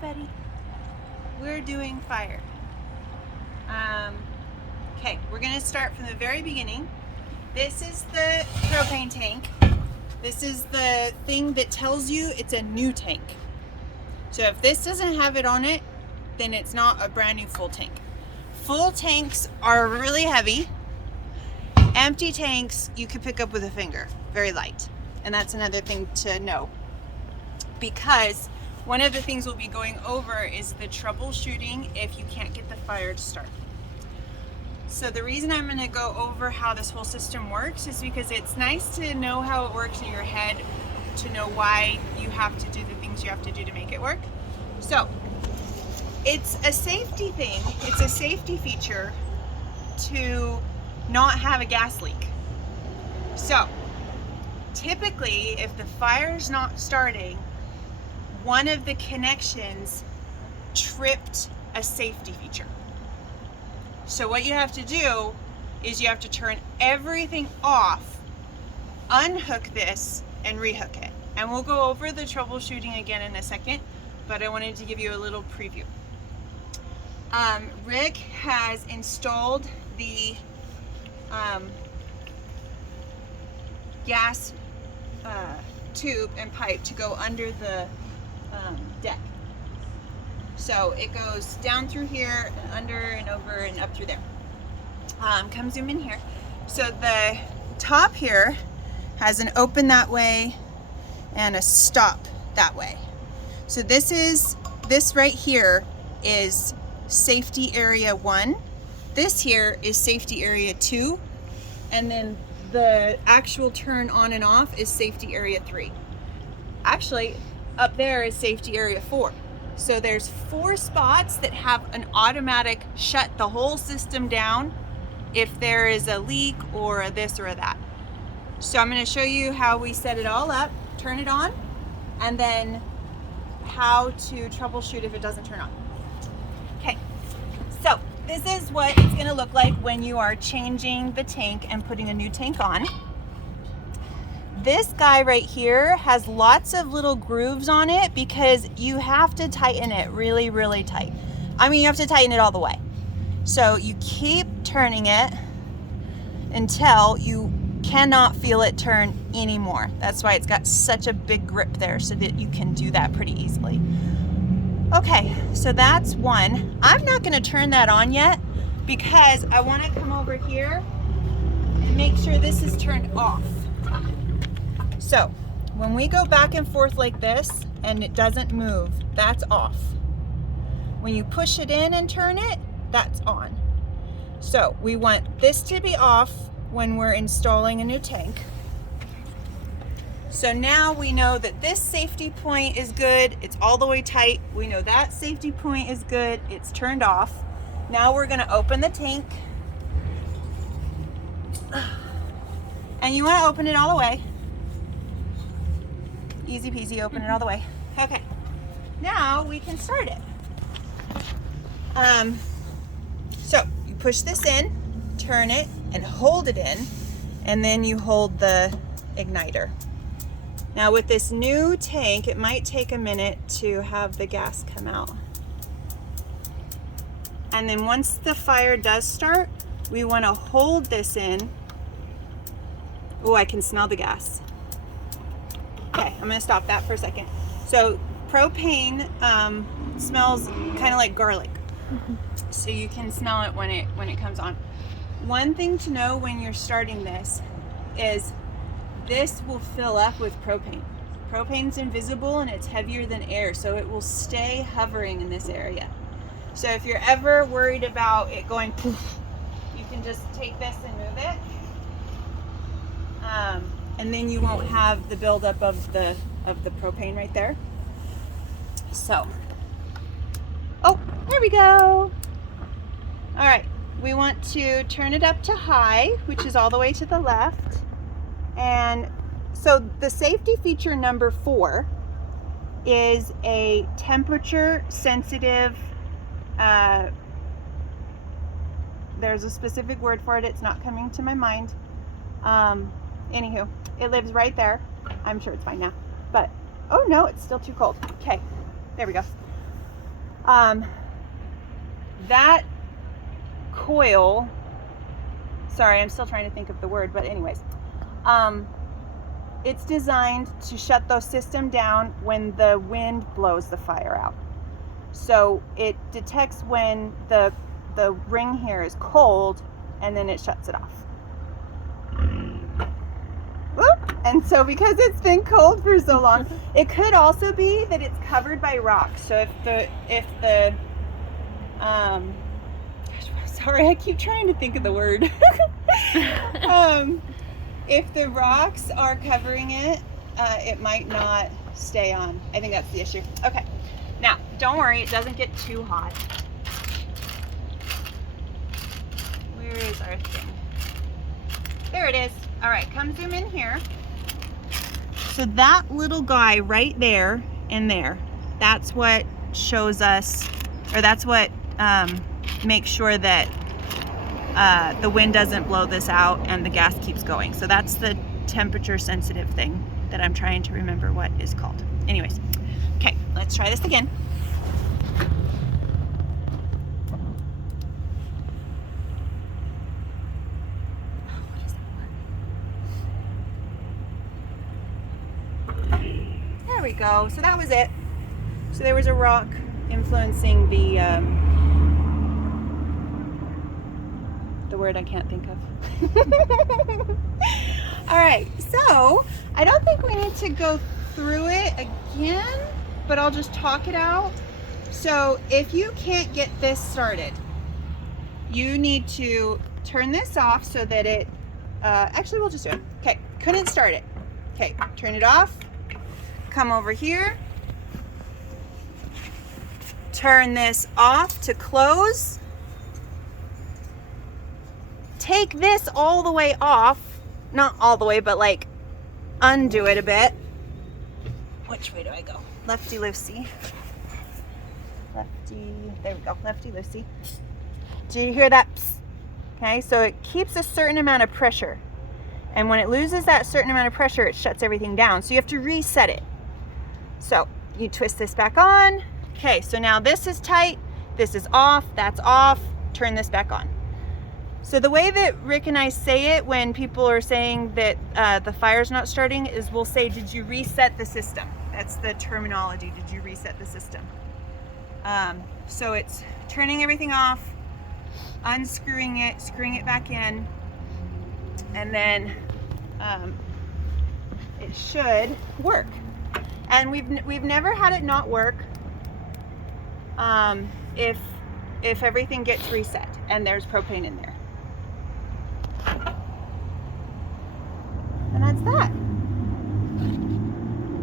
buddy. We're doing fire. Okay, we're gonna start from the very beginning. This is the propane tank. This is the thing that tells you it's a new tank. So if this doesn't have it on it, then it's not a brand new full tank. Full tanks are really heavy. Empty tanks you can pick up with a finger, very light. And that's another thing to know. Because one of the things we'll be going over is the troubleshooting if you can't get the fire to start. So the reason I'm going to go over how this whole system works is because it's nice to know how it works in your head, to know why you have to do the things you have to do to make it work. So it's a safety thing, it's a safety feature to not have a gas leak. So typically if the fire's not starting, one of the connections tripped a safety feature. So what you have to do is you have to turn everything off, unhook this, and rehook it. And we'll go over the troubleshooting again in a second, but I wanted to give you a little preview. Rick has installed the gas tube and pipe to go under the deck. So it goes down through here and under and over and up through there. Come zoom in here. So the top here has an open that way and a stop that way. So this right here is safety area 1. This here is safety area 2. And then the actual turn on and off is safety area 3. Actually, up there is safety area 4. So there's 4 spots that have an automatic shut the whole system down if there is a leak or a this or a that. So I'm going to show you how we set it all up, turn it on, and then how to troubleshoot if it doesn't turn on. Okay, so this is what it's going to look like when you are changing the tank and putting a new tank on. This guy right here has lots of little grooves on it because you have to tighten it really, really tight. I mean, you have to tighten it all the way. So you keep turning it until you cannot feel it turn anymore. That's why it's got such a big grip there, so that you can do that pretty easily. Okay, so that's one. I'm not going to turn that on yet because I want to come over here and make sure this is turned off. So when we go back and forth like this and it doesn't move, that's off. When you push it in and turn it, that's on. So we want this to be off when we're installing a new tank. So now we know that this safety point is good, it's all the way tight. We know that safety point is good, it's turned off. Now we're gonna open the tank. And you wanna open it all the way. Easy peasy, open it all the way. Okay, now we can start it. So you push this in, turn it, and hold it in, and then you hold the igniter. Now with this new tank, it might take a minute to have the gas come out. And then once the fire does start, we want to hold this in. Oh, I can smell the gas. Okay, I'm gonna stop that for a second. So propane smells kind of like garlic. So you can smell it when it comes on. One thing to know when you're starting this is this will fill up with propane. Propane's invisible and it's heavier than air, so it will stay hovering in this area. So if you're ever worried about it going poof, you can just take this and move it. And then you won't have the buildup of the propane right there. So, oh, there we go. All right, we want to turn it up to high, which is all the way to the left. And so the safety feature number 4 is a temperature sensitive, there's a specific word for it, it's not coming to my mind. Anywho, it lives right there. I'm sure it's fine now, but oh no, it's still too cold. Okay, there we go. That coil, sorry, I'm still trying to think of the word, but anyways, it's designed to shut the system down when the wind blows the fire out. So it detects when the ring here is cold, and then it shuts it off. Whoop. And so because it's been cold for so long, it could also be that it's covered by rocks. So if the sorry, I keep trying to think of the word. If the rocks are covering it, it might not stay on. I think that's the issue. Okay, now don't worry, it doesn't get too hot. Where is our thing? There it is. All right, come zoom in here. So that little guy right there and there, that's what shows us, or that's what makes sure that the wind doesn't blow this out and the gas keeps going. So that's the temperature sensitive thing that I'm trying to remember what is called. Anyways, okay, let's try this again. There we go. So that was it. So there was a rock influencing the word I can't think of. All right, so I don't think we need to go through it again, but I'll just talk it out. So if you can't get this started, you need to turn this off so that it, actually we'll just do it. Okay, couldn't start it. Okay, turn it off, come over here, turn this off to close. Take this all the way off, not all the way, but like undo it a bit. Which way do I go? Lefty loosey. Lefty, there we go, lefty loosey. Do you hear that? Psst? Okay, so it keeps a certain amount of pressure. And when it loses that certain amount of pressure, it shuts everything down. So you have to reset it. So you twist this back on. Okay, so now this is tight, this is off, that's off, turn this back on. So the way that Rick and I say it when people are saying that the fire's not starting is we'll say, did you reset the system? That's the terminology, did you reset the system? So it's turning everything off, unscrewing it, screwing it back in, and then it should work. And we've never had it not work if everything gets reset and there's propane in there. And that's that.